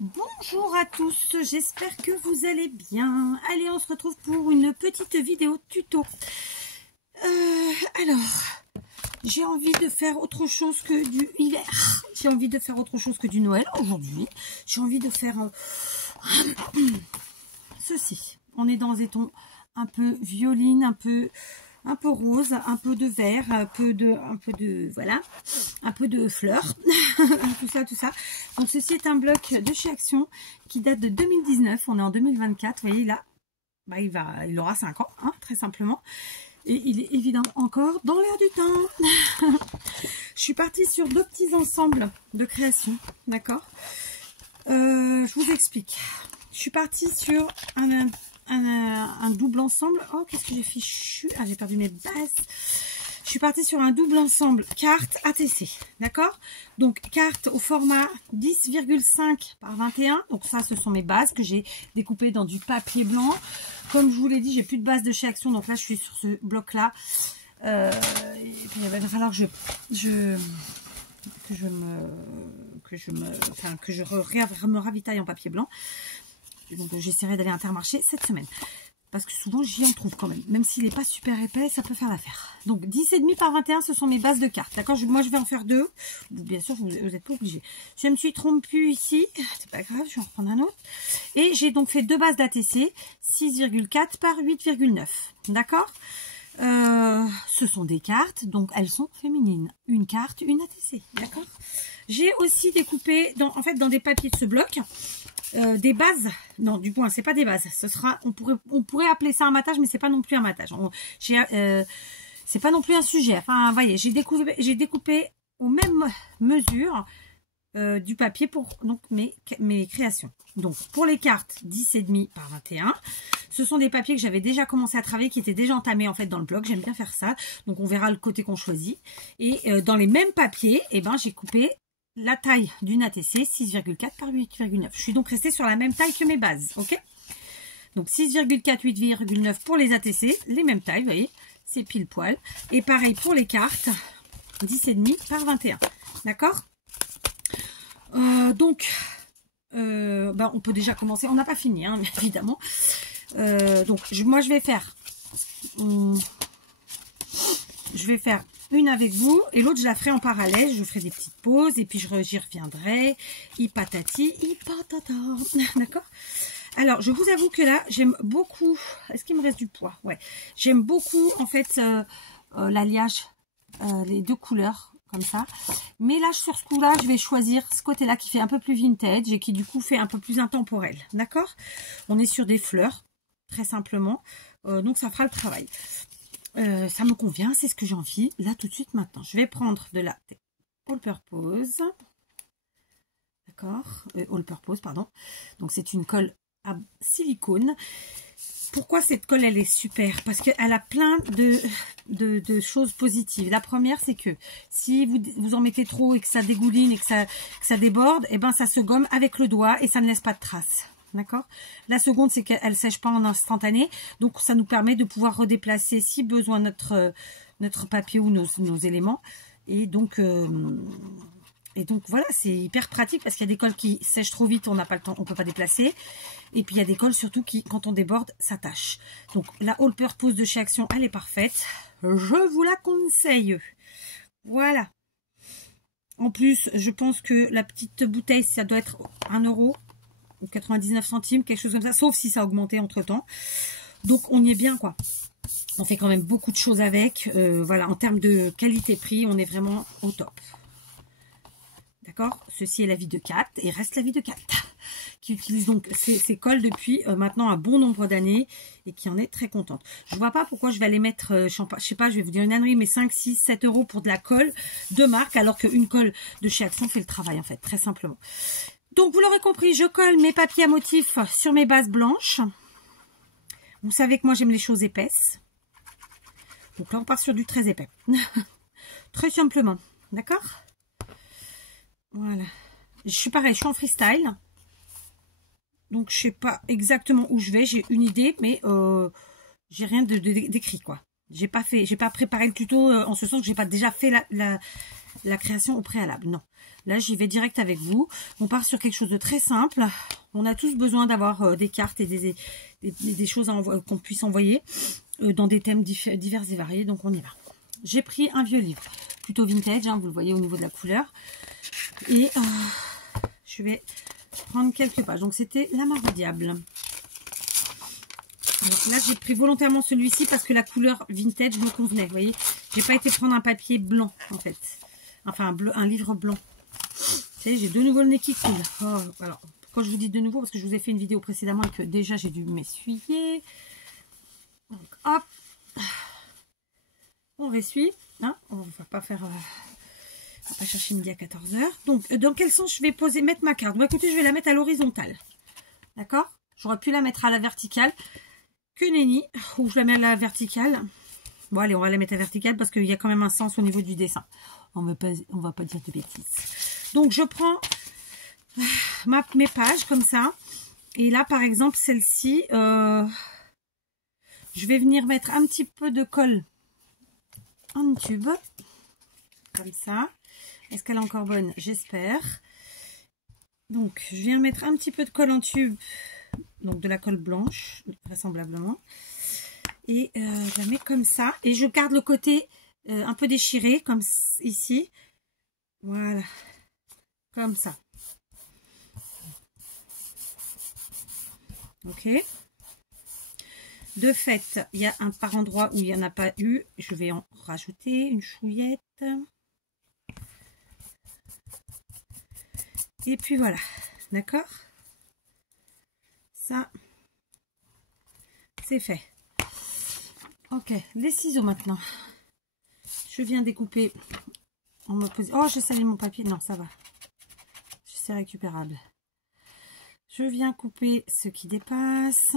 Bonjour à tous, j'espère que vous allez bien. Allez, on se retrouve pour une petite vidéo tuto. Alors, j'ai envie de faire autre chose que du hiver. J'ai envie de faire autre chose que du Noël aujourd'hui. J'ai envie de faire ceci. On est dans des tons un peu violine, un peu rose, un peu de vert, un peu de voilà, un peu de fleurs, tout ça. Donc ceci est un bloc de chez Action qui date de 2019. On est en 2024. Vous voyez là, il aura 5 ans, hein, très simplement. Et il est évidemment encore dans l'air du temps. Je suis partie sur deux petits ensembles de création, d'accord. Je vous explique. Je suis partie sur un double ensemble. Oh, qu'est-ce que j'ai fichu? Ah, j'ai perdu mes bases. Je suis partie sur un double ensemble carte ATC, d'accord. Donc carte au format 10,5 par 21. Donc ça, ce sont mes bases que j'ai découpées dans du papier blanc. Comme je vous l'ai dit, j'ai plus de base de chez Action, donc là je suis sur ce bloc là. Il va falloir que je me ravitaille en papier blanc. Donc j'essaierai d'aller à Intermarché cette semaine. Parce que souvent j'y en trouve quand même. Même s'il n'est pas super épais, ça peut faire l'affaire. Donc 10,5 par 21, ce sont mes bases de cartes. D'accord, moi je vais en faire deux. Bien sûr, vous n'êtes pas obligés. Je me suis trompée ici. C'est pas grave, je vais en reprendre un autre. Et j'ai donc fait deux bases d'ATC. 6,4 par 8,9. D'accord. Ce sont des cartes, donc elles sont féminines. Une carte, une ATC. D'accord. J'ai aussi découpé dans des papiers de ce bloc. Des bases, non, du moins c'est pas des bases, ce sera, on pourrait appeler ça un matage, mais c'est pas non plus un matage. C'est pas non plus un sujet. Enfin, voyez, j'ai découpé aux mêmes mesures du papier pour donc mes créations. Donc pour les cartes 10,5 par 21, ce sont des papiers que j'avais déjà commencé à travailler, qui étaient déjà entamés en fait dans le bloc. J'aime bien faire ça. Donc on verra le côté qu'on choisit. Et dans les mêmes papiers, j'ai coupé la taille d'une ATC, 6,4 par 8,9. Je suis donc restée sur la même taille que mes bases, ok. Donc 6,4, 8,9 pour les ATC, les mêmes tailles, vous voyez, c'est pile poil. Et pareil pour les cartes, 10,5 par 21, d'accord. On peut déjà commencer, on n'a pas fini, hein, évidemment. Moi je vais faire une avec vous et l'autre je la ferai en parallèle. Je ferai des petites pauses et puis j'y reviendrai. Patati, patata. D'accord. Alors je vous avoue que là j'aime beaucoup. Est-ce qu'il me reste du poids? Ouais. J'aime beaucoup en fait l'alliage, les deux couleurs comme ça. Mais là sur ce coup-là je vais choisir ce côté-là qui fait un peu plus vintage et qui du coup fait un peu plus intemporel. D'accord. On est sur des fleurs très simplement. Donc ça fera le travail. Ça me convient, c'est ce que j'ai envie. Là, tout de suite, maintenant, je vais prendre de la All Purpose. D'accord. All Purpose, pardon. Donc, c'est une colle à silicone. Pourquoi cette colle, elle est super? Parce qu'elle a plein de choses positives. La première, c'est que si vous en mettez trop et que ça dégouline et que ça déborde, ça se gomme avec le doigt et ça ne laisse pas de traces. D'accord. La seconde, c'est qu'elle ne sèche pas en instantané. Donc, ça nous permet de pouvoir redéplacer, si besoin, notre papier ou nos éléments. Et donc voilà, c'est hyper pratique parce qu'il y a des colles qui sèchent trop vite, on n'a pas le temps, on ne peut pas déplacer. Et puis, il y a des colles surtout qui, quand on déborde, ça tâche. Donc, la All Purpose de chez Action, elle est parfaite. Je vous la conseille. Voilà. En plus, je pense que la petite bouteille, ça doit être 1 € ou 99 centimes, quelque chose comme ça, sauf si ça a augmenté entre temps. Donc on y est bien, quoi. On fait quand même beaucoup de choses avec. Voilà, en termes de qualité-prix, on est vraiment au top. D'accord. Ceci est l'avis de Kat et reste l'avis de Kat, qui utilise donc ces colles depuis maintenant un bon nombre d'années et qui en est très contente. Je vois pas pourquoi je vais aller mettre, je sais pas, je vais vous dire une ânerie, mais 5, 6, 7 € pour de la colle de marque, alors qu'une colle de chez Action fait le travail, en fait, très simplement. Donc, vous l'aurez compris, je colle mes papiers à motifs sur mes bases blanches. Vous savez que moi, j'aime les choses épaisses. Donc là, on part sur du très épais. Très simplement. D'accord? Voilà. Je suis pareil, je suis en freestyle. Donc, je sais pas exactement où je vais. J'ai une idée, mais j'ai rien d'écrit, quoi. J'ai pas préparé le tuto en ce sens que j'ai pas déjà fait la création au préalable. Non. Là, j'y vais direct avec vous. On part sur quelque chose de très simple. On a tous besoin d'avoir des cartes et des choses qu'on puisse envoyer dans des thèmes divers et variés. Donc, on y va. J'ai pris un vieux livre, plutôt vintage, hein, vous le voyez au niveau de la couleur. Et je vais prendre quelques pages. Donc, c'était La Mare du Diable. Alors, là, j'ai pris volontairement celui-ci parce que la couleur vintage me convenait. Vous voyez, j'ai pas été prendre un papier blanc, en fait. Enfin, un livre blanc. Vous savez, j'ai de nouveau le nez qui coule. Oh, alors, pourquoi je vous dis de nouveau? Parce que je vous ai fait une vidéo précédemment et que déjà, j'ai dû m'essuyer. Donc, hop. On ressuie. Hein, on va pas faire... on va pas chercher midi à 14 h. Donc, dans quel sens je vais mettre ma carte? Bon, écoutez, je vais la mettre à l'horizontale. D'accord? J'aurais pu la mettre à la verticale. Que nenni, ou je la mets à la verticale. Bon, allez, on va la mettre à la verticale parce qu'il y a quand même un sens au niveau du dessin. On va pas dire de bêtises. Donc, je prends mes pages comme ça. Et là, par exemple, celle-ci, je vais venir mettre un petit peu de colle en tube. Comme ça. Est-ce qu'elle est encore bonne? J'espère. Donc, je viens mettre un petit peu de colle en tube. Donc, de la colle blanche, vraisemblablement. Et je la mets comme ça. Et je garde le côté un peu déchiré, comme ici. Voilà. Comme ça. Ok. De fait, il y a un par endroit où il n'y en a pas eu. Je vais en rajouter une chouillette. Et puis voilà. D'accord? Ça, c'est fait. Ok, les ciseaux maintenant. Je viens découper en me posant. Oh, j'ai sali mon papier. Non, ça va. C'est récupérable. Je viens couper ce qui dépasse.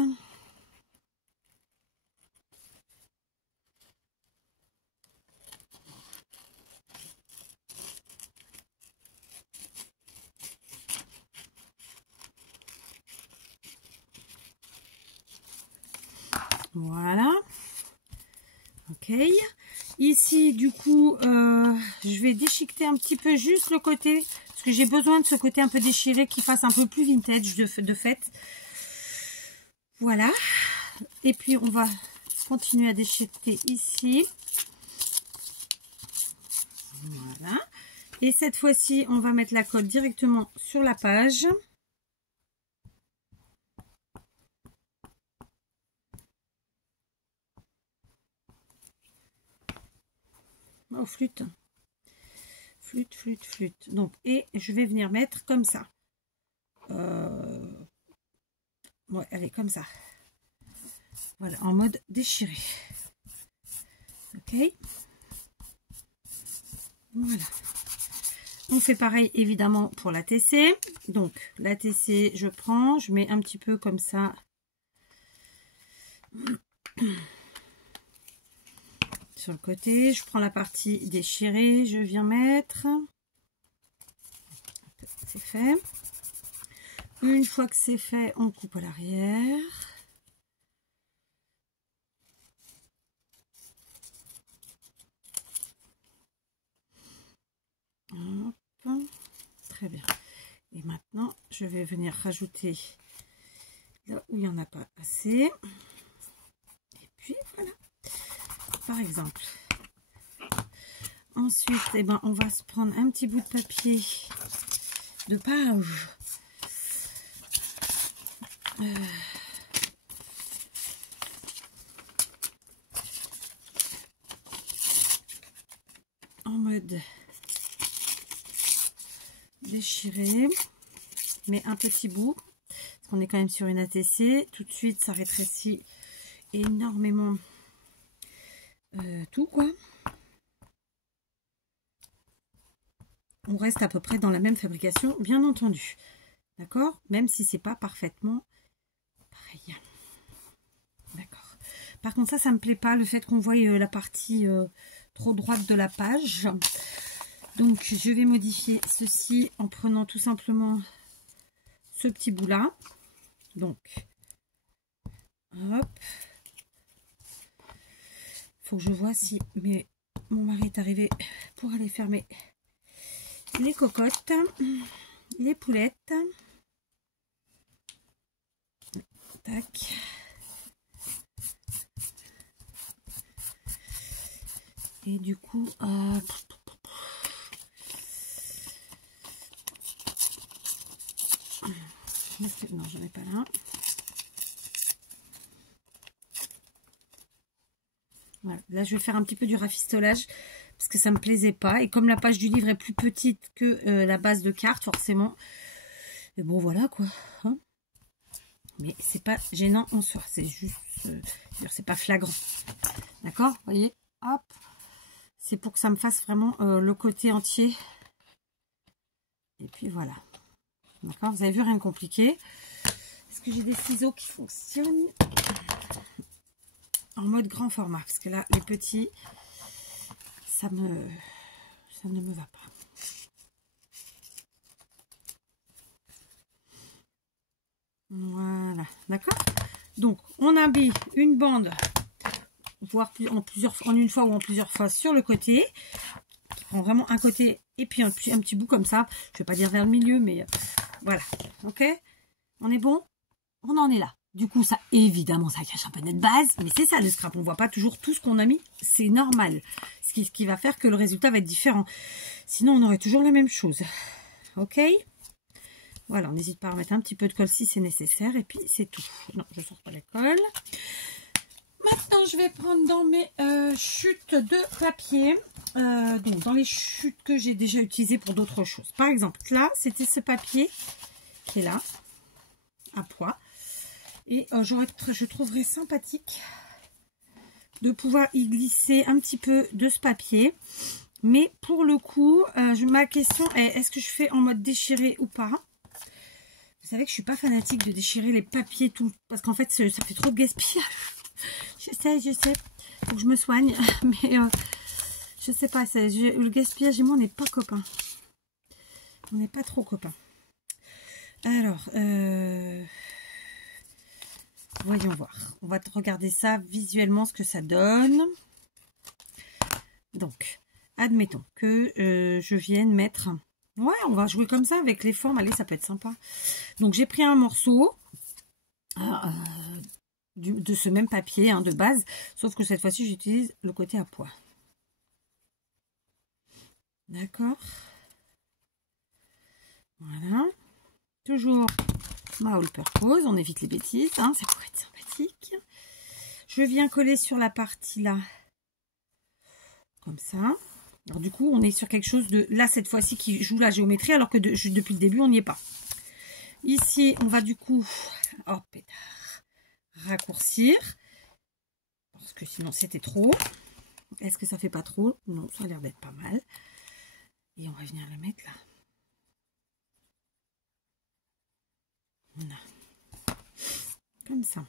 Voilà. Ok. Ici, du coup, je vais déchiqueter un petit peu juste le côté. Parce que j'ai besoin de ce côté un peu déchiré qui fasse un peu plus vintage de fait. Voilà. Et puis, on va continuer à déchiqueter ici. Voilà. Et cette fois-ci, on va mettre la colle directement sur la page. Oh, flûte. Flûte, flûte, flûte. Donc, et je vais venir mettre comme ça. Ouais, allez, comme ça. Voilà, en mode déchiré. Ok. Voilà. On fait pareil, évidemment, pour la TC. Donc, la TC, je prends, je mets un petit peu comme ça. Sur le côté, je prends la partie déchirée, je viens mettre. C'est fait. Une fois que c'est fait, on coupe à l'arrière. Très bien. Et maintenant, je vais venir rajouter là où il n'y en a pas assez. Et puis, voilà. Par exemple. Ensuite, eh ben, on va se prendre un petit bout de papier de page. En mode déchiré, mais un petit bout, parce qu'on est quand même sur une ATC. Tout de suite, ça rétrécit énormément tout, quoi. On reste à peu près dans la même fabrication, bien entendu. D'accord? Même si c'est pas parfaitement pareil. D'accord. Par contre, ça me plaît pas, le fait qu'on voie la partie trop droite de la page. Donc, je vais modifier ceci en prenant tout simplement ce petit bout-là. Donc, hop. Faut que je vois si mon mari est arrivé pour aller fermer les cocottes, les poulettes. Tac. Et du coup, non, j'en ai pas là. Voilà. Là, je vais faire un petit peu du rafistolage parce que ça me plaisait pas. Et comme la page du livre est plus petite que la base de carte, forcément. Et bon, voilà quoi. Hein, mais c'est pas gênant en soi. C'est juste, c'est pas flagrant. D'accord, vous voyez. Hop. C'est pour que ça me fasse vraiment le côté entier. Et puis voilà. D'accord, vous avez vu, rien de compliqué. Est-ce que j'ai des ciseaux qui fonctionnent en mode grand format? Parce que là, les petits, ça ne me va pas. Voilà, d'accord. Donc, on habille une bande, voire en une fois ou en plusieurs fois sur le côté. Qui prend vraiment un côté et puis un petit bout comme ça. Je ne vais pas dire vers le milieu, mais voilà. Ok, on est bon? On en est là. Du coup, ça, évidemment, ça cache un peu notre base, mais c'est ça le scrap. On ne voit pas toujours tout ce qu'on a mis. C'est normal. Ce qui va faire que le résultat va être différent. Sinon, on aurait toujours la même chose. Ok? Voilà, on n'hésite pas à remettre un petit peu de colle si c'est nécessaire. Et puis, c'est tout. Non, je ne sors pas la colle. Maintenant, je vais prendre dans mes chutes de papier. Donc, dans les chutes que j'ai déjà utilisées pour d'autres choses. Par exemple, là, c'était ce papier qui est là, à pois. Et je trouverais sympathique de pouvoir y glisser un petit peu de ce papier. Mais pour le coup, ma question est, est-ce que je fais en mode déchiré ou pas? Vous savez que je suis pas fanatique de déchirer les papiers tout, parce qu'en fait, ça fait trop de gaspillage. Je sais. Faut que je me soigne. Mais je sais pas, le gaspillage et moi, on n'est pas copains. On n'est pas trop copains. Alors, voyons voir. On va regarder ça visuellement, ce que ça donne. Donc, admettons que je vienne mettre... Ouais, on va jouer comme ça avec les formes. Allez, ça peut être sympa. Donc, j'ai pris un morceau de ce même papier de base. Sauf que cette fois-ci, j'utilise le côté à pois. D'accord. Voilà. Toujours ma all purpose. On évite les bêtises. Ça pourrait être sympathique. Je viens coller sur la partie là. Comme ça. Alors du coup, on est sur quelque chose de... Là, cette fois-ci, qui joue la géométrie, alors que depuis le début, on n'y est pas. Ici, on va du coup... Hop, raccourcir. Parce que sinon, c'était trop. Est-ce que ça fait pas trop? Non, ça a l'air d'être pas mal. Et on va venir le mettre là. Voilà. Comme ça.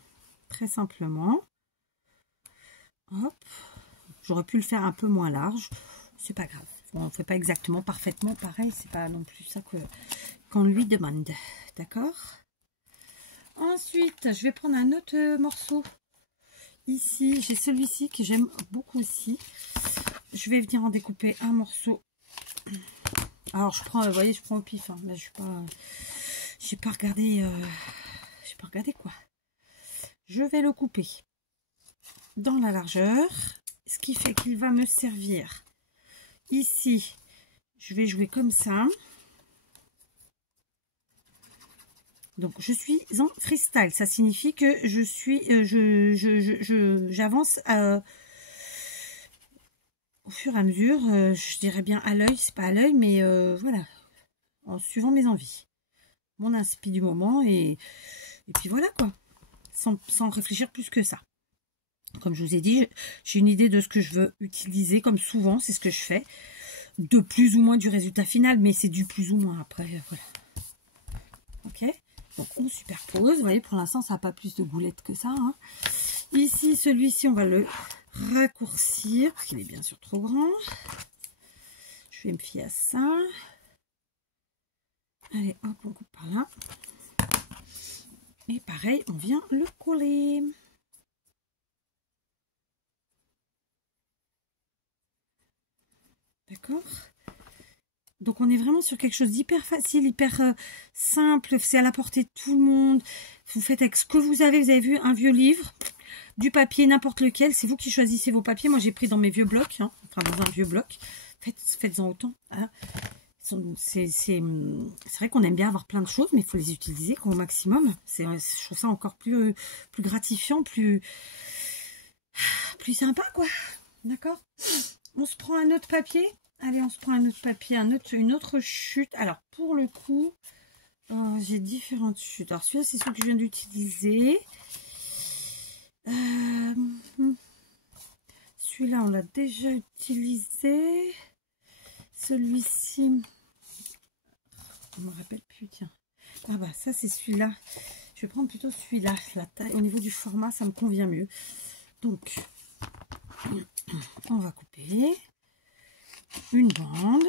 Très simplement. Hop. J'aurais pu le faire un peu moins large. C'est pas grave. On ne fait pas exactement parfaitement pareil. C'est pas non plus ça qu'on lui demande. D'accord? Ensuite, je vais prendre un autre morceau. Ici, j'ai celui-ci que j'aime beaucoup aussi. Je vais venir en découper un morceau. Alors, je prends, vous voyez, je prends au pif. Là, j'ai pas regardé quoi. Je vais le couper dans la largeur. Ce qui fait qu'il va me servir. Ici, je vais jouer comme ça. Donc, je suis en freestyle. Ça signifie que j'avance au fur et à mesure. Je dirais bien à l'œil. C'est pas à l'œil, mais voilà. En suivant mes envies. Mon inspi du moment. Et puis voilà quoi. Sans réfléchir plus que ça. Comme je vous ai dit, j'ai une idée de ce que je veux utiliser. Comme souvent, c'est ce que je fais. De plus ou moins du résultat final. Mais c'est du plus ou moins après. Voilà. Ok. Donc, on superpose. Vous voyez, pour l'instant, ça n'a pas plus de goulettes que ça. Ici, celui-ci, on va le raccourcir. Parce qu'il est bien sûr trop grand. Je vais me fier à ça. Allez, hop, on coupe par là. Et pareil, on vient le coller. D'accord? Donc on est vraiment sur quelque chose d'hyper facile, hyper simple, c'est à la portée de tout le monde. Vous faites avec ce que vous avez vu un vieux livre, du papier, n'importe lequel, c'est vous qui choisissez vos papiers. Moi j'ai pris dans mes vieux blocs, hein, enfin dans un vieux bloc, faites-en autant. Hein. C'est vrai qu'on aime bien avoir plein de choses, mais il faut les utiliser au maximum. Je trouve ça encore plus gratifiant, plus sympa, quoi. D'accord? On se prend un autre papier. Allez, on se prend un autre papier, une autre chute. Alors, pour le coup, j'ai différentes chutes. Alors, celui-là, c'est celui que je viens d'utiliser. Celui-là, on l'a déjà utilisé. Celui-ci, je me rappelle plus, tiens. Ah bah, ça, c'est celui-là. Je vais prendre plutôt celui-là. La taille, au niveau du format, ça me convient mieux. Donc, on va couper une bande,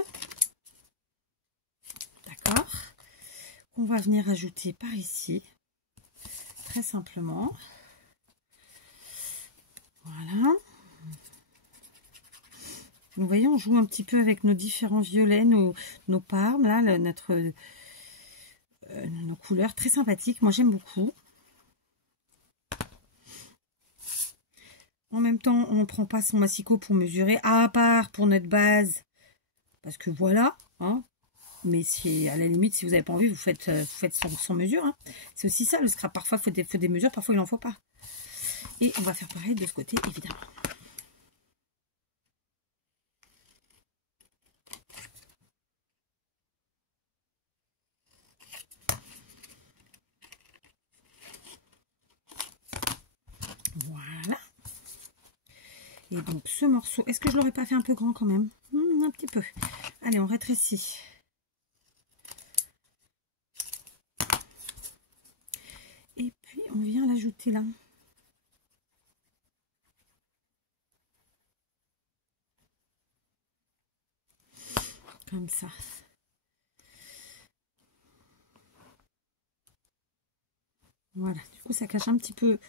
d'accord, qu'on va venir ajouter par ici, très simplement. Voilà. Vous voyez, on joue un petit peu avec nos différents violets, nos parmes, là, nos couleurs, très sympathiques. Moi, j'aime beaucoup. En même temps, on ne prend pas son massicot pour mesurer, à part pour notre base. Parce que voilà, hein. Mais si, à la limite, si vous n'avez pas envie, vous faites sans mesure. Hein. C'est aussi ça, le scrap. Parfois, il faut des mesures, parfois, il n'en faut pas. Et on va faire pareil de ce côté, évidemment. Voilà. Et donc ce morceau, est-ce que je l'aurais pas fait un peu grand quand même? Un petit peu. Allez, on rétrécit. Et puis on vient l'ajouter là. Comme ça. Voilà, du coup ça cache un petit peu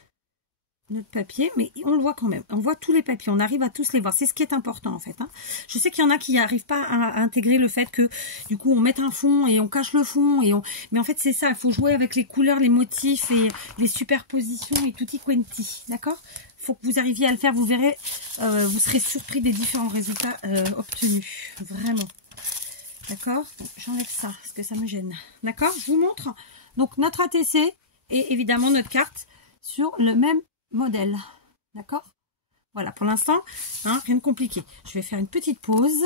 notre papier, mais on le voit quand même. On voit tous les papiers, on arrive à tous les voir. C'est ce qui est important en fait. Hein. Je sais qu'il y en a qui n'arrivent pas à intégrer le fait que du coup on met un fond et on cache le fond. Mais en fait c'est ça, il faut jouer avec les couleurs, les motifs et les superpositions et tutti quanti. D'accord? Il faut que vous arriviez à le faire, vous verrez, vous serez surpris des différents résultats obtenus. Vraiment. D'accord? J'enlève ça parce que ça me gêne. D'accord? Je vous montre. Donc notre ATC et évidemment notre carte sur le même modèle, d'accord? Voilà, pour l'instant, hein, rien de compliqué. Je vais faire une petite pause.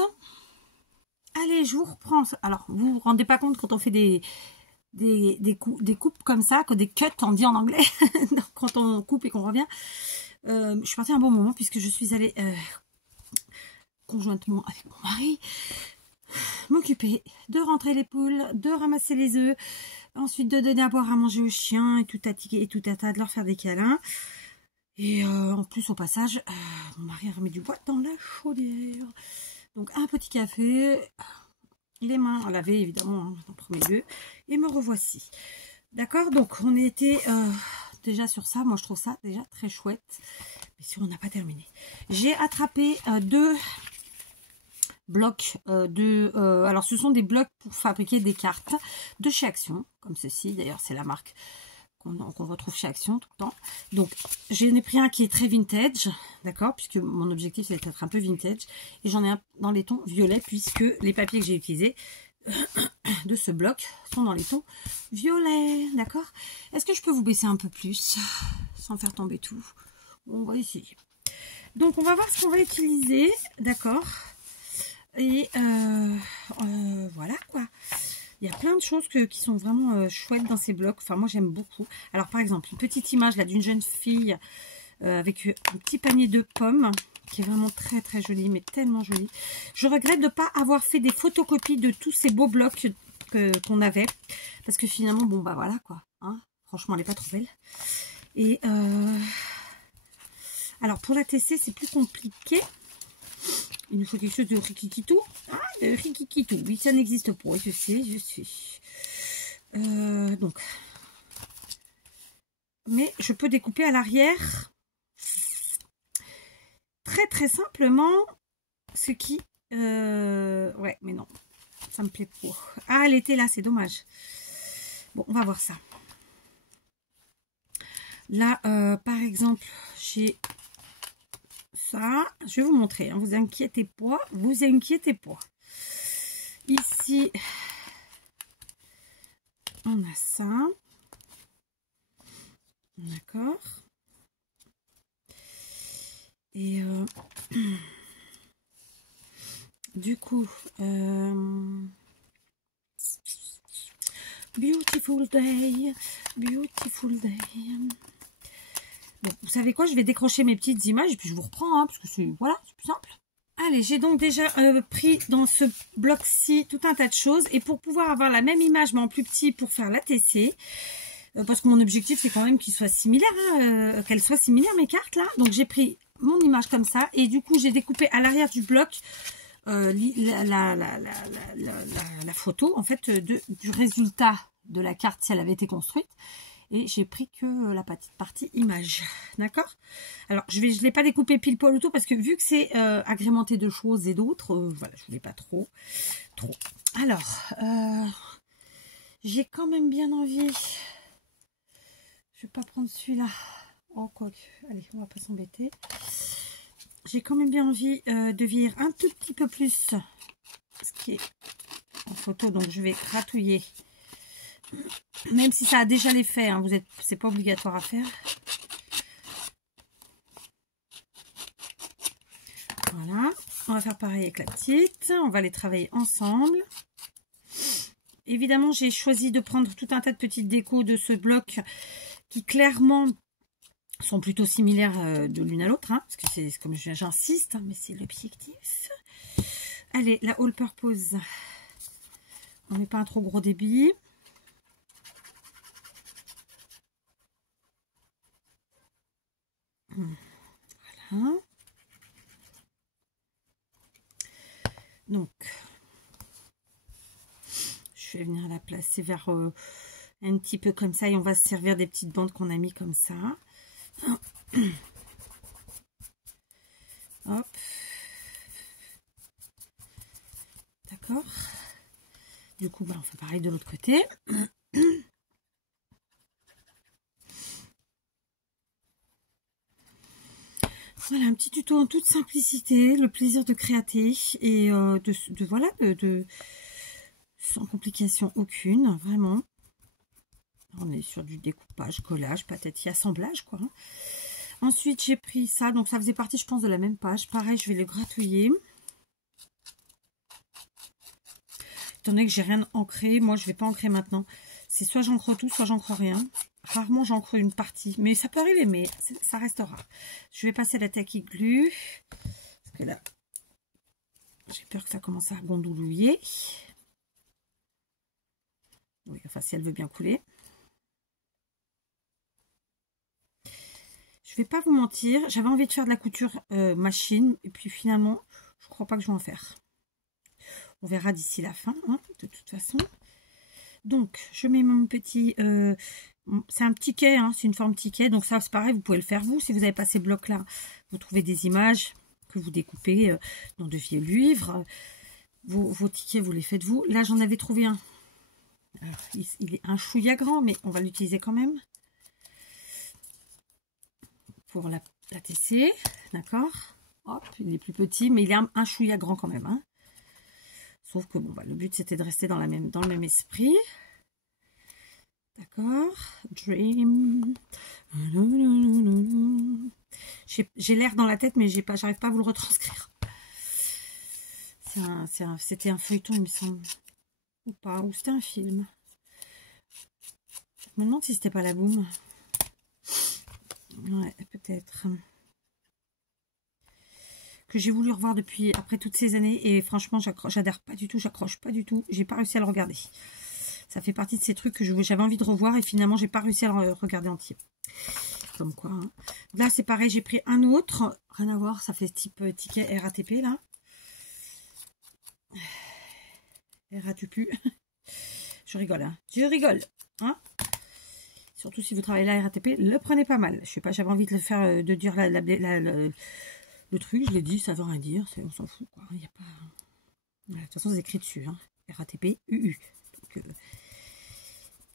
Allez, je vous reprends. Alors, vous vous rendez pas compte quand on fait des coupes comme ça, que des cuts, on dit en anglais, quand on coupe et qu'on revient. Je suis partie un bon moment puisque je suis allée conjointement avec mon mari m'occuper de rentrer les poules, de ramasser les œufs, ensuite de donner à boire à manger aux chiens et tout à tas, de leur faire des câlins. Et en plus, au passage, mon mari a remis du bois dans la chaudière. Donc, un petit café, les mains à laver, évidemment, hein, en premier lieu. Et me revoici. D'accord? Donc, on était déjà sur ça. Moi, je trouve ça déjà très chouette. Mais si on n'a pas terminé. J'ai attrapé deux blocs alors, ce sont des blocs pour fabriquer des cartes de chez Action, comme ceci. D'ailleurs, c'est la marque qu'on retrouve chez Action tout le temps. Donc, j'en ai pris un qui est très vintage, d'accord, puisque mon objectif c'est d'être un peu vintage. Et j'en ai un dans les tons violets, puisque les papiers que j'ai utilisés de ce bloc sont dans les tons violets, d'accord. Est-ce que je peux vous baisser un peu plus, sans faire tomber tout? On va essayer. Donc, on va voir ce qu'on va utiliser, d'accord. Et voilà, quoi. Il y a plein de choses qui sont vraiment chouettes dans ces blocs. Enfin, moi, j'aime beaucoup. Alors, par exemple, une petite image là d'une jeune fille avec un petit panier de pommes qui est vraiment très, très joli, mais tellement joli. Je regrette de ne pas avoir fait des photocopies de tous ces beaux blocs qu'on avait. Parce que finalement, bon, bah voilà, quoi. Hein, franchement, elle n'est pas trop belle. Et alors, pour la TC, c'est plus compliqué. Il nous faut quelque chose de rikikitou. Ah, de rikikitou. Oui, ça n'existe pas. Je sais, je suis. Donc. Mais je peux découper à l'arrière. Très, très simplement. Ce qui... ouais, mais non. ça me plaît pas. Ah, elle était là, c'est dommage. Bon, on va voir ça. Là, par exemple, j'ai ça. Je vais vous montrer, hein, vous inquiétez pas, vous inquiétez pas. Ici, on a ça. D'accord. Et du coup, beautiful day, beautiful day. Bon, vous savez quoi, je vais décrocher mes petites images et puis je vous reprends, hein, parce que c'est, voilà, c'est plus simple. Allez, j'ai donc déjà pris dans ce bloc-ci tout un tas de choses. Et pour pouvoir avoir la même image, mais en plus petit pour faire la TC, parce que mon objectif, c'est quand même qu'ils soient similaires, hein, qu'elles soient similaires, mes cartes, là. Donc, j'ai pris mon image comme ça. Et du coup, j'ai découpé à l'arrière du bloc la photo, en fait, du résultat de la carte si elle avait été construite. Et j'ai pris que la petite partie image. D'accord? Alors, je ne l'ai pas découpé pile poil autour parce que vu que c'est agrémenté de choses et d'autres, voilà, je ne voulais pas trop. Alors, j'ai quand même bien envie. Je ne vais pas prendre celui-là. Oh, quoi que. Allez, on va pas s'embêter. J'ai quand même bien envie de vieillir un tout petit peu plus ce qui est en photo. Donc, je vais gratouiller. Même si ça a déjà l'effet, hein, c'est pas obligatoire à faire. Voilà, on va faire pareil avec la petite. On va les travailler ensemble. Évidemment, j'ai choisi de prendre tout un tas de petites décos de ce bloc qui clairement sont plutôt similaires de l'une à l'autre, hein, parce que c'est comme j'insiste, hein, mais c'est l'objectif. Allez, la all purpose. On met pas un trop gros débit. Voilà. Donc, je vais venir la placer vers un petit peu comme ça et on va se servir des petites bandes qu'on a mis comme ça. Hop. D'accord. Du coup, bah, on fait pareil de l'autre côté. Voilà, un petit tuto en toute simplicité, le plaisir de créater et voilà, sans complication aucune, vraiment. On est sur du découpage, collage, patati, assemblage, quoi. Ensuite, j'ai pris ça, donc ça faisait partie, je pense, de la même page. Pareil, je vais le gratouiller. Étant donné que j'ai rien ancré, moi, je vais pas ancrer maintenant. C'est soit j'encre tout, soit j'encre rien. Rarement j'encre une partie, mais ça peut arriver, mais ça reste rare. Je vais passer la tacky glue, parce que là, j'ai peur que ça commence à gondouiller. Oui, enfin, si elle veut bien couler. Je vais pas vous mentir, j'avais envie de faire de la couture machine, et puis finalement, je crois pas que je vais en faire. On verra d'ici la fin, hein, de toute façon. Donc, je mets mon petit... c'est un ticket, hein, c'est une forme ticket. Donc ça, c'est pareil, vous pouvez le faire vous. Si vous n'avez pas ces blocs-là, vous trouvez des images que vous découpez dans de vieux livres. Vos tickets, vous les faites vous. Là, j'en avais trouvé un. Alors, il est un chouïa grand, mais on va l'utiliser quand même. Pour la TC, d'accord. Hop, il est plus petit, mais il est un chouïa grand quand même, hein. Sauf que bon, bah, le but c'était de rester dans le même esprit. D'accord. Dream. J'ai l'air dans la tête, mais j'arrive pas à vous le retranscrire. C'était un feuilleton, il me semble. Ou pas, ou c'était un film. Je me demande si c'était pas la boum. Ouais, peut-être. Que j'ai voulu revoir depuis après toutes ces années et franchement j'adhère pas du tout, j'accroche pas du tout, j'ai pas réussi à le regarder. Ça fait partie de ces trucs que j'avais envie de revoir et finalement j'ai pas réussi à le regarder entier. Comme quoi, hein. Là c'est pareil, j'ai pris un autre, rien à voir, ça fait type ticket RATP là. RATP. Je rigole, hein. Je rigole, hein. Surtout si vous travaillez la RATP, le prenez pas mal. Je sais pas, j'avais envie de le faire, de dire le truc, je l'ai dit, ça veut rien dire, on s'en fout, quoi. Il y a pas... Voilà, de toute façon, c'est écrit dessus. Hein. RATP UU. Donc,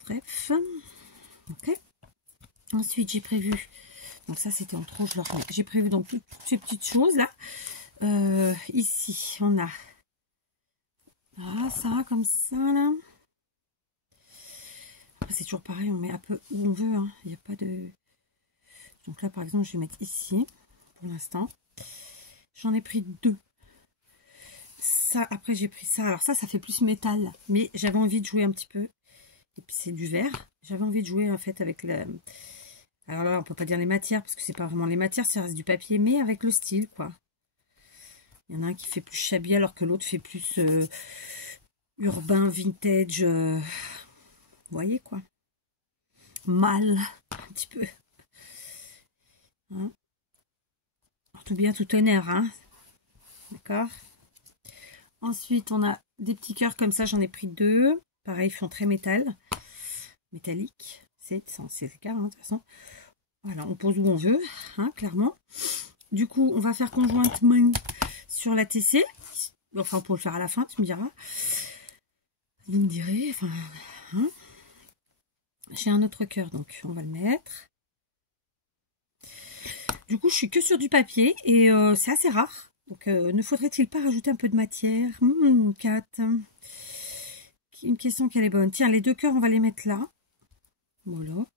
bref. Ok. Ensuite, j'ai prévu, donc ça c'était en trop, je le remets. J'ai prévu donc toutes ces petites choses là. Ici, on a ça comme ça là. C'est toujours pareil, on met un peu où on veut, hein. Il n'y a pas de... Donc là, par exemple, je vais mettre ici, pour l'instant. J'en ai pris 2. Ça, après, j'ai pris ça. Alors ça fait plus métal, mais j'avais envie de jouer un petit peu. Et puis, c'est du verre. J'avais envie de jouer, en fait, avec la... Alors là, on peut pas dire les matières, parce que c'est pas vraiment les matières, ça reste du papier, mais avec le style, quoi. Il y en a un qui fait plus shabby, alors que l'autre fait plus urbain, vintage... Vous voyez quoi, mal un petit peu, hein, tout bien tout honneur, hein, d'accord. Ensuite on a des petits cœurs comme ça, j'en ai pris 2, pareil, ils font très métallique, c'est le cas, hein, de toute façon. Voilà, on pose où on veut, hein, clairement. Du coup on va faire conjointement sur la TC, enfin pour le faire à la fin, tu me diras, vous me direz, enfin, hein. J'ai un autre cœur, donc on va le mettre. Du coup, je suis que sur du papier et c'est assez rare. Donc, ne faudrait-il pas rajouter un peu de matière? Kat. Une question qu'elle est bonne. Tiens, les 2 cœurs, on va les mettre là. Voilà.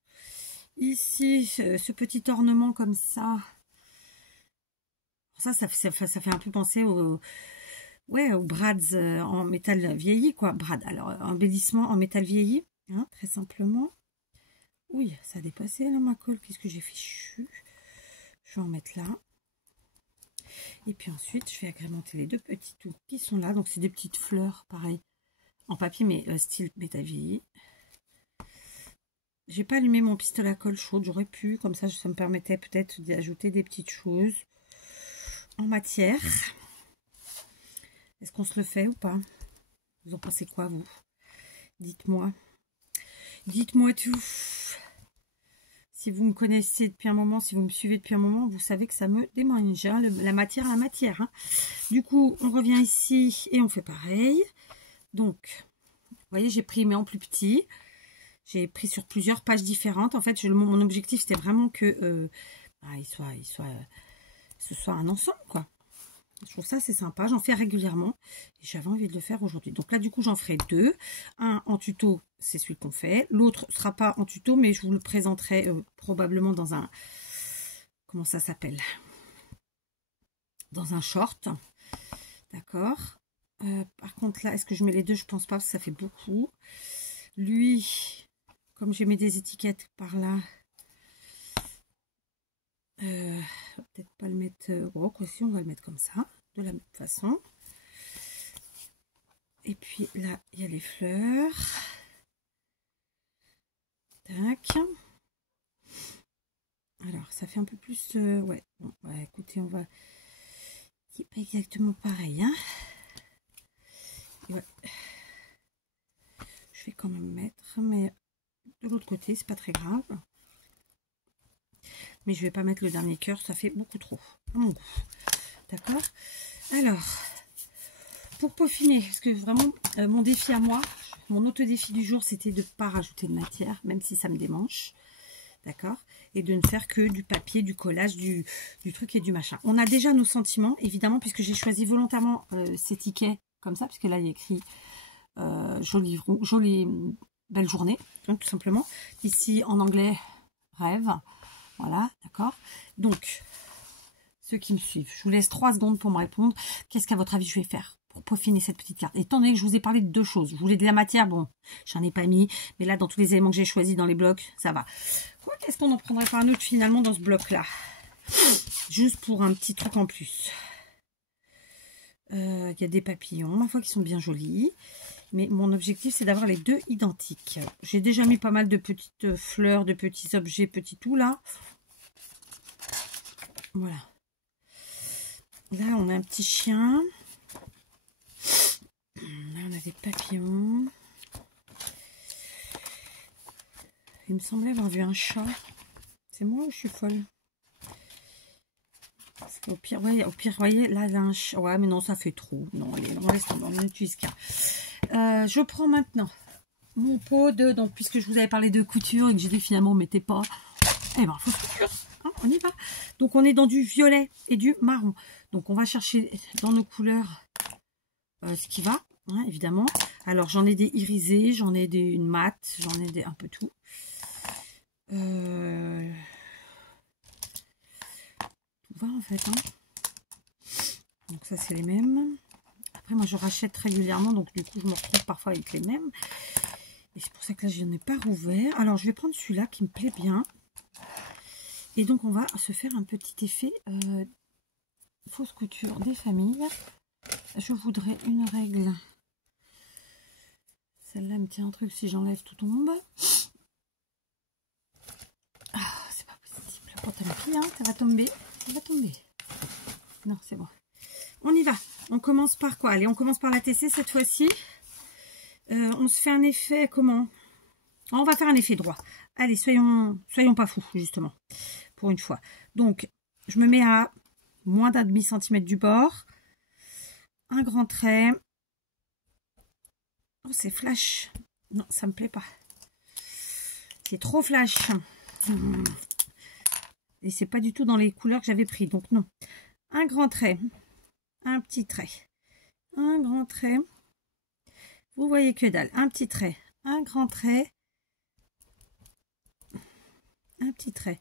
Ici, ce petit ornement comme ça. Ça fait un peu penser aux brads en métal vieilli, quoi. Brad, alors, embellissement en métal vieilli, hein, très simplement. Oui, ça a dépassé là ma colle. Qu'est-ce que j'ai fichu? Je vais en mettre là. Et puis ensuite, je vais agrémenter les 2 petits tours qui sont là. Donc, c'est des petites fleurs, pareil, en papier, mais style métal vieilli. J'ai pas allumé mon pistolet à colle chaude. J'aurais pu, comme ça me permettait peut-être d'ajouter des petites choses en matière. Est-ce qu'on se le fait ou pas? Vous en pensez quoi, vous? Dites-moi. Dites-moi tout. Si vous me connaissez depuis un moment, si vous me suivez depuis un moment, vous savez que ça me démange, hein, la matière. Hein. Du coup, on revient ici et on fait pareil. Donc, vous voyez, j'ai pris, mais en plus petit. J'ai pris sur plusieurs pages différentes. En fait, mon objectif, c'était vraiment que ce soit un ensemble, quoi. Je trouve ça, c'est sympa. J'en fais régulièrement. Et j'avais envie de le faire aujourd'hui. Donc là, du coup, j'en ferai 2. Un en tuto, c'est celui qu'on fait. L'autre ne sera pas en tuto, mais je vous le présenterai probablement dans un... Comment ça s'appelle? Dans un short. D'accord. Par contre, là, est-ce que je mets les 2? Je pense pas, parce que ça fait beaucoup. Lui, comme j'ai mis des étiquettes par là... peut-être pas le mettre quoi, si on va le mettre comme ça, de la même façon. Et puis là il y a les fleurs. Tac. Alors ça fait un peu plus ouais. Bon, ouais, écoutez, on va, c'est pas exactement pareil, hein. Ouais. Je vais quand même mettre, mais de l'autre côté c'est pas très grave. Mais je vais pas mettre le dernier cœur, ça fait beaucoup trop. D'accord. Alors, pour peaufiner, parce que vraiment, mon défi à moi, mon auto-défi du jour, c'était de ne pas rajouter de matière, même si ça me démange. D'accord. Et de ne faire que du papier, du collage, du truc et du machin. On a déjà nos sentiments, évidemment, puisque j'ai choisi volontairement ces tickets comme ça, parce que là, il y a écrit jolie belle journée, donc, tout simplement. Ici, en anglais, rêve. Voilà, d'accord. Donc, ceux qui me suivent, je vous laisse 3 secondes pour me répondre. Qu'est-ce qu'à votre avis je vais faire pour peaufiner cette petite carte? Étant donné que je vous ai parlé de 2 choses. Je voulais de la matière, bon, j'en ai pas mis. Mais là, dans tous les éléments que j'ai choisis dans les blocs, ça va. Qu'est-ce qu'on en prendrait pas un autre finalement dans ce bloc-là? Juste pour un petit truc en plus. Il y a des papillons, ma foi, qui sont bien jolis. Mais mon objectif, c'est d'avoir les 2 identiques. J'ai déjà mis pas mal de petites fleurs, de petits objets, petits tout là. Voilà. Là, on a un petit chien. Là, on a des papillons. Il me semblait avoir vu un chat. C'est moi ou je suis folle? Parce qu'au pire, ouais, vous voyez, là, il y a un chat. Ouais, mais non, ça fait trop. Non, allez, on laisse tomber, on n'utilise qu'un. Je prends maintenant mon pot de... Donc, puisque je vous avais parlé de couture et que j'ai dit finalement, mettez pas... Eh ben, faut couture. Hein, on y va. Donc, on est dans du violet et du marron. Donc, on va chercher dans nos couleurs ce qui va, hein, évidemment. Alors, j'en ai des irisés, j'en ai une mat, j'en ai un peu tout. Tout va, en fait. Hein. Donc, ça, c'est les mêmes. Après, moi, je rachète régulièrement, donc du coup, je me retrouve parfois avec les mêmes. Et c'est pour ça que là, je n'en ai pas rouvert. Alors, je vais prendre celui-là qui me plaît bien. Et donc, on va se faire un petit effet fausse couture des familles. Je voudrais une règle. Celle-là me tient un truc, si j'enlève, tout tombe. Ah, c'est pas possible. Oh, tant pis, hein, ça va tomber. Ça va tomber. Non, c'est bon. On y va. On commence par quoi? Allez, on commence par la TC cette fois-ci. On se fait un effet comment? On va faire un effet droit. Allez, soyons pas fous, justement, pour une fois. Donc, je me mets à moins d'un demi-centimètre du bord. Un grand trait. Oh, c'est flash. Non, ça me plaît pas. C'est trop flash. Et c'est pas du tout dans les couleurs que j'avais pris, donc non. Un grand trait. Un petit trait. Un grand trait. Vous voyez que dalle. Un petit trait. Un grand trait. Un petit trait.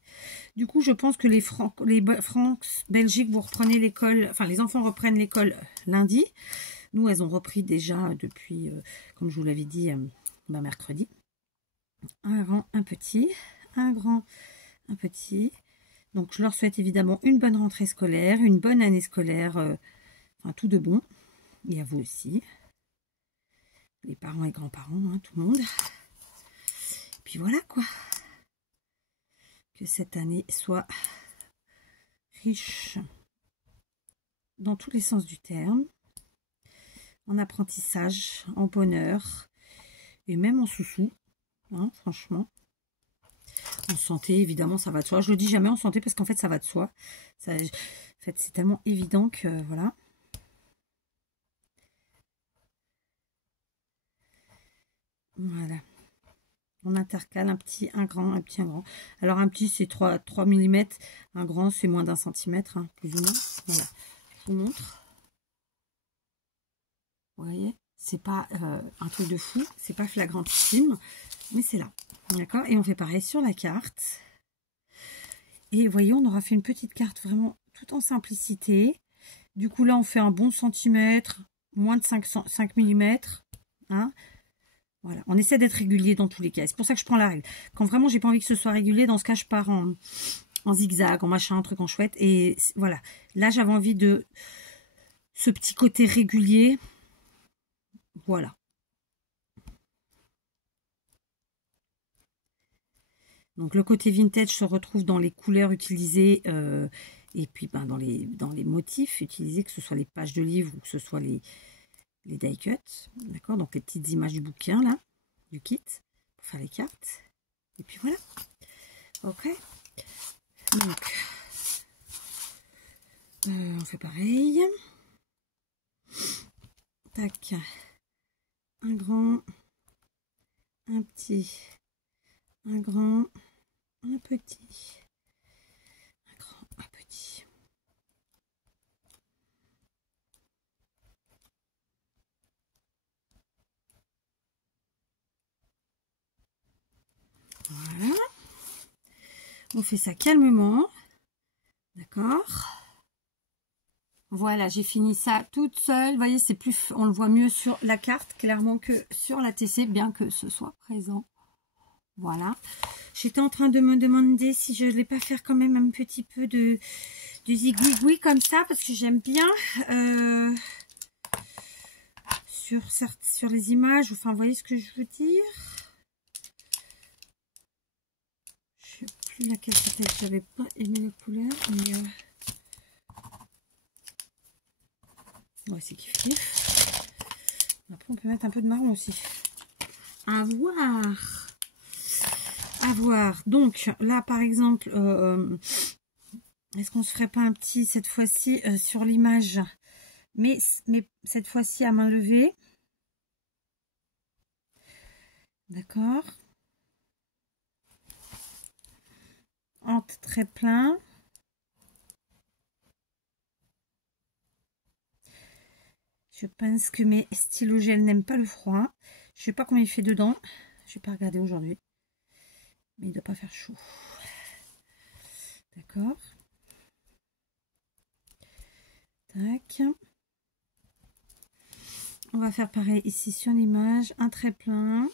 Du coup, je pense que les Francs Belgique, vous reprenez l'école, enfin les enfants reprennent l'école lundi. Nous, elles ont repris déjà depuis, comme je vous l'avais dit, mercredi. Un grand, un petit, un grand, un petit. Donc, je leur souhaite évidemment une bonne rentrée scolaire, une bonne année scolaire, enfin tout de bon. Et à vous aussi. Les parents et grands-parents, hein, tout le monde. Puis voilà quoi. Que cette année soit riche dans tous les sens du terme, en apprentissage, en bonheur et même en sous-sous, hein, franchement. En santé, évidemment, ça va de soi. Je le dis jamais en santé parce qu'en fait, ça va de soi. Ça, en fait, c'est tellement évident que voilà. Voilà. On intercale un petit, un grand, un petit, un grand. Alors un petit c'est 3 mm, un grand c'est moins d'un centimètre, hein, plus ou moins. Voilà, je vous montre. Vous voyez, c'est pas un truc de fou, c'est pas flagrantissime, mais c'est là. D'accord. Et on fait pareil sur la carte. Et vous voyez, on aura fait une petite carte vraiment tout en simplicité. Du coup là on fait un bon centimètre, moins de 5 mm. Hein. Voilà, on essaie d'être régulier dans tous les cas. C'est pour ça que je prends la règle. Quand vraiment j'ai pas envie que ce soit régulier, dans ce cas je pars en zigzag, en machin, un truc en chouette. Et voilà, là j'avais envie de ce petit côté régulier. Voilà. Donc le côté vintage se retrouve dans les couleurs utilisées et puis ben, dans les motifs utilisés, que ce soit les pages de livres ou que ce soit les die cuts, d'accord, donc les petites images du bouquin là, du kit pour faire les cartes. Et puis voilà. Ok. Donc on fait pareil. Tac. Un grand, un petit, un grand, un petit, un grand, un petit. Voilà. On fait ça calmement. D'accord. Voilà, j'ai fini ça toute seule. Vous voyez, c'est plus, on le voit mieux sur la carte, clairement, que sur la TC, bien que ce soit présent. Voilà. J'étais en train de me demander si je ne vais pas faire quand même un petit peu de zigouigoui comme ça, parce que j'aime bien sur les images. Enfin, vous voyez ce que je veux dire? Je ne sais plus laquelle c'était. Je n'avais pas aimé la couleur, mais ouais, c'est kiff kiff. Après, on peut mettre un peu de marron aussi. À voir. À voir. Donc, là, par exemple, est-ce qu'on se ferait pas un petit, cette fois-ci, sur l'image, mais cette fois-ci à main levée. D'accord. Entre très plein. Je pense que mes stylos gel n'aiment pas le froid. Je sais pas combien il fait dedans. Je vais pas regarder aujourd'hui. Mais il doit pas faire chaud. D'accord. Tac. On va faire pareil ici sur l'image. Un trait plein.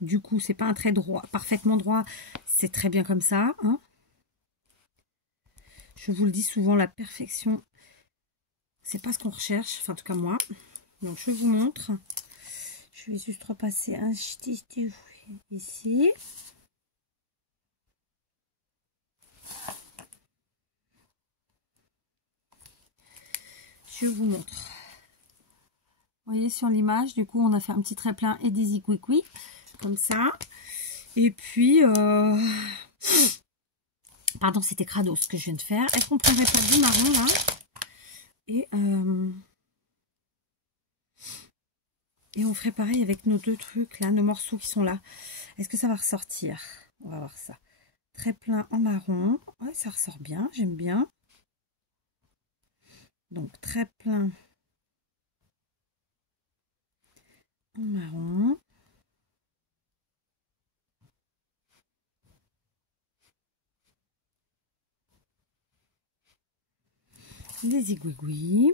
Du coup, c'est pas un trait droit, parfaitement droit. C'est très bien comme ça. Hein. Je vous le dis souvent, la perfection, c'est pas ce qu'on recherche. Enfin, en tout cas, moi. Donc, je vous montre. Je vais juste repasser un stitch ici. Je vous montre. Vous voyez sur l'image, du coup, on a fait un petit trait plein et des zigouigouis, comme ça. Et puis, pardon, c'était crado ce que je viens de faire. Est-ce qu'on ne prendrait pas du marron là? Et on ferait pareil avec nos deux trucs là, nos morceaux qui sont là. Est-ce que ça va ressortir? On va voir ça. Très plein en marron. Ouais, ça ressort bien, j'aime bien. Donc très plein en marron. Les zigouigouis.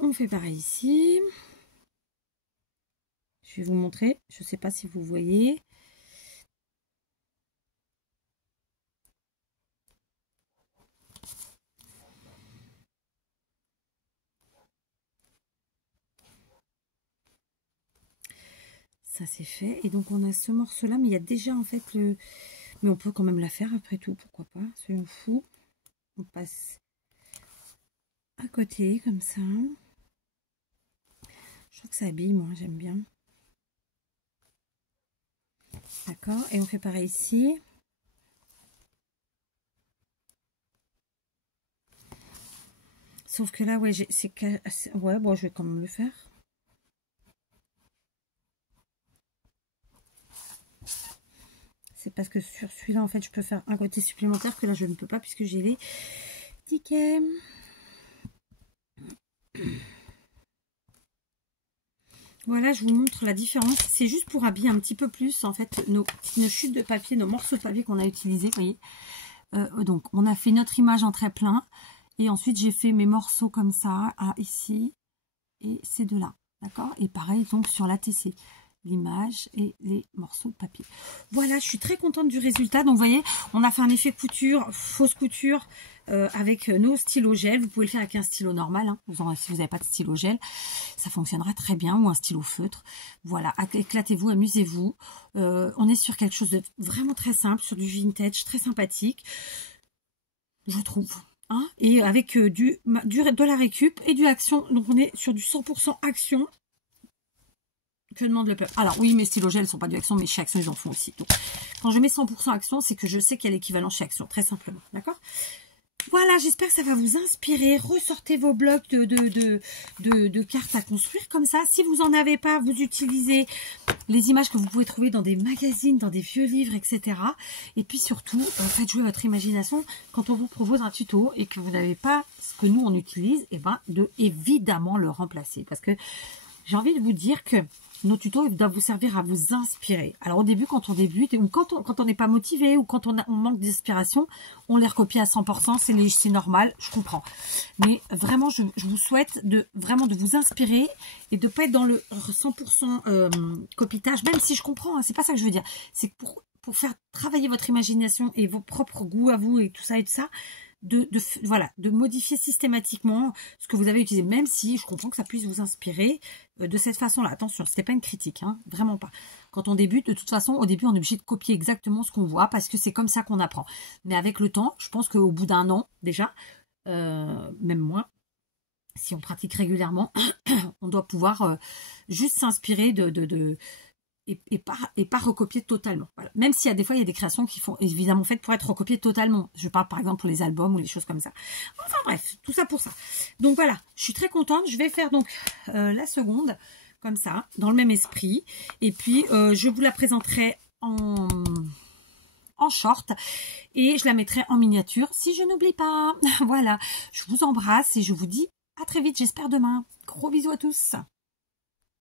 On fait pareil ici. Je vais vous montrer. Je ne sais pas si vous voyez. Ça c'est fait. Et donc on a ce morceau là. Mais il y a déjà en fait le... Mais on peut quand même la faire après tout. Pourquoi pas. Soyons fous. On passe à côté comme ça. Je trouve que ça habille, moi, j'aime bien. D'accord, et on fait pareil ici. Sauf que là, ouais, ouais, bon, je vais quand même le faire. C'est parce que sur celui-là, en fait, je peux faire un côté supplémentaire que là, je ne peux pas puisque j'ai les tickets. Voilà, je vous montre la différence. C'est juste pour habiller un petit peu plus, en fait, nos chutes de papier, nos morceaux de papier qu'on a utilisés, vous voyez. Donc, on a fait notre image en trait plein. Et ensuite, j'ai fait mes morceaux comme ça, ici. Et ces deux-là, d'accord. Et pareil, donc, sur la TC. L'image et les morceaux de papier. Voilà, je suis très contente du résultat. Donc, vous voyez, on a fait un effet couture, fausse couture, avec nos stylos gel. Vous pouvez le faire avec un stylo normal. Hein. Si vous n'avez pas de stylo gel, ça fonctionnera très bien. Ou un stylo feutre. Voilà, éclatez-vous, amusez-vous. On est sur quelque chose de vraiment très simple, sur du vintage, très sympathique, je trouve. Hein, et avec de la récup et du action. Donc, on est sur du 100% action. Que demande le peuple? Alors oui, mes stylos gel ne sont pas du Action, mais chez Action, ils en font aussi. Donc, quand je mets 100% Action, c'est que je sais qu'il y a l'équivalent chez Action, très simplement. D'accord? Voilà, j'espère que ça va vous inspirer. Ressortez vos blocs de cartes à construire comme ça. Si vous n'en avez pas, vous utilisez les images que vous pouvez trouver dans des magazines, dans des vieux livres, etc. Et puis surtout, faites jouer votre imagination quand on vous propose un tuto et que vous n'avez pas ce que nous on utilise, et ben de évidemment le remplacer. Parce que j'ai envie de vous dire que nos tutos doivent vous servir à vous inspirer. Alors au début, quand on débute, ou quand on n'est pas motivé, ou quand on manque d'inspiration, on les recopie à 100%, c'est normal, je comprends. Mais vraiment, je vous souhaite vraiment de vous inspirer et de ne pas être dans le 100% copitage, même si je comprends, hein, c'est pas ça que je veux dire. C'est pour faire travailler votre imagination et vos propres goûts à vous et tout ça, voilà, de modifier systématiquement ce que vous avez utilisé, même si je comprends que ça puisse vous inspirer de cette façon-là. Attention, c'était pas une critique, hein, vraiment pas. Quand on débute, de toute façon, au début, on est obligé de copier exactement ce qu'on voit parce que c'est comme ça qu'on apprend. Mais avec le temps, je pense qu'au bout d'un an, déjà, même moins, si on pratique régulièrement, on doit pouvoir juste s'inspirer et pas recopiées totalement. Voilà. Même s'il y a des fois, il y a des créations qui sont évidemment faites pour être recopiées totalement. Je parle par exemple pour les albums ou les choses comme ça. Enfin bref, tout ça pour ça. Donc voilà, je suis très contente. Je vais faire donc la seconde, comme ça, dans le même esprit. Et puis, je vous la présenterai en short et je la mettrai en miniature si je n'oublie pas. Voilà, je vous embrasse et je vous dis à très vite, j'espère demain. Gros bisous à tous.